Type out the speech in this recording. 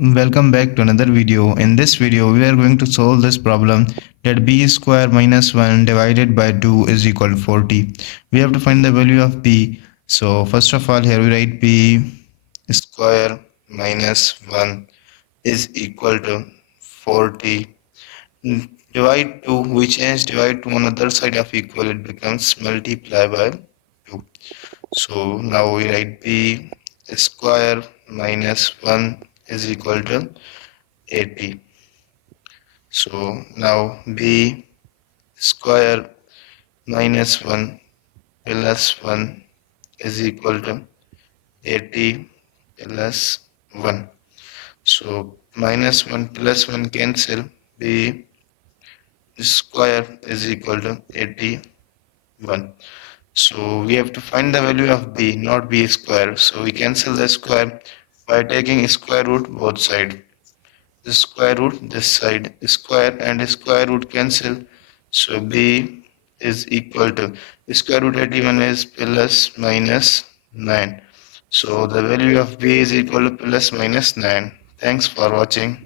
Welcome back to another video. In this video, we are going to solve this problem that b square minus 1 divided by 2 is equal to 40. We have to find the value of b. So first of all, here we write b square minus 1 is equal to 40. Divide 2, we change divide to another side of equal, it becomes multiply by 2. So now we write b square minus 1 is equal to 80. So now b square minus 1 plus 1 is equal to 80 plus 1. So minus 1 plus 1 cancel, b square is equal to 81. So we have to find the value of b, not b square. So we cancel the square by taking square root both sides. The square root this side, square and square root cancel, so b is equal to square root 81 is plus minus 9. So the value of b is equal to plus minus 9. Thanks for watching.